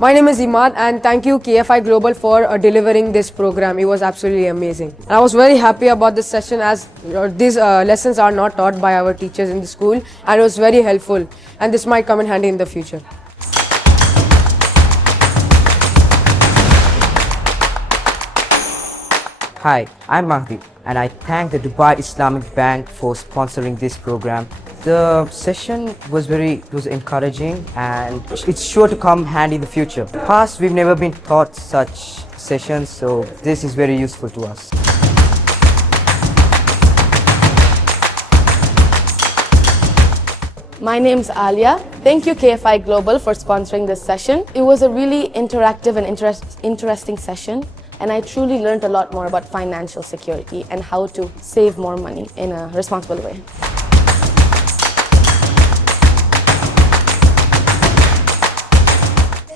My name is Imad and thank you KFI Global for delivering this program. It was absolutely amazing. And I was very happy about this session as these lessons are not taught by our teachers in the school, and it was very helpful, and this might come in handy in the future. Hi, I'm Mahdi and I thank the Dubai Islamic Bank for sponsoring this program. The session was encouraging and it's sure to come handy in the future. In the past, we've never been taught such sessions, so this is very useful to us. My name's Alia. Thank you KFI Global for sponsoring this session. It was a really interactive and interesting session, and I truly learned a lot more about financial security and how to save more money in a responsible way.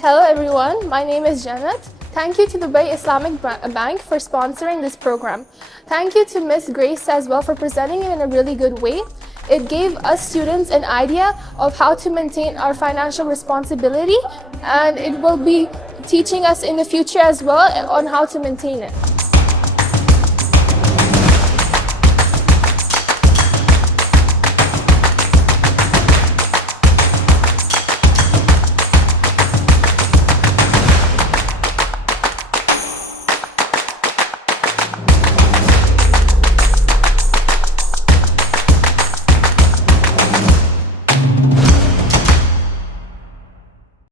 Hello everyone, my name is Janet. Thank you to Dubai Islamic Bank for sponsoring this program. Thank you to Miss Grace as well for presenting it in a really good way. It gave us students an idea of how to maintain our financial responsibility, and it will be teaching us in the future as well on how to maintain it.